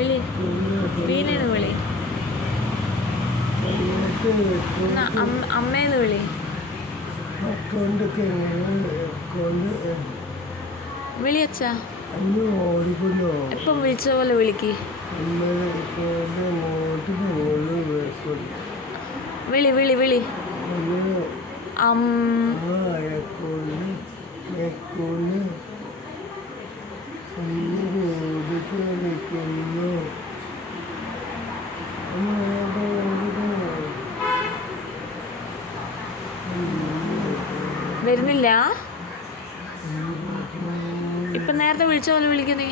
വിളി, വീണേന്ന് വിളി, അമ്മേന്ന് വിളി. വിളി അച്ഛാ. എപ്പം വിളിച്ച പോലെ വിളിക്ക്. വിളി വിളി വിളി. വരുന്നില്ല. ഇപ്പം നേരത്തെ വിളിച്ച പോലെ വിളിക്കുന്നേ.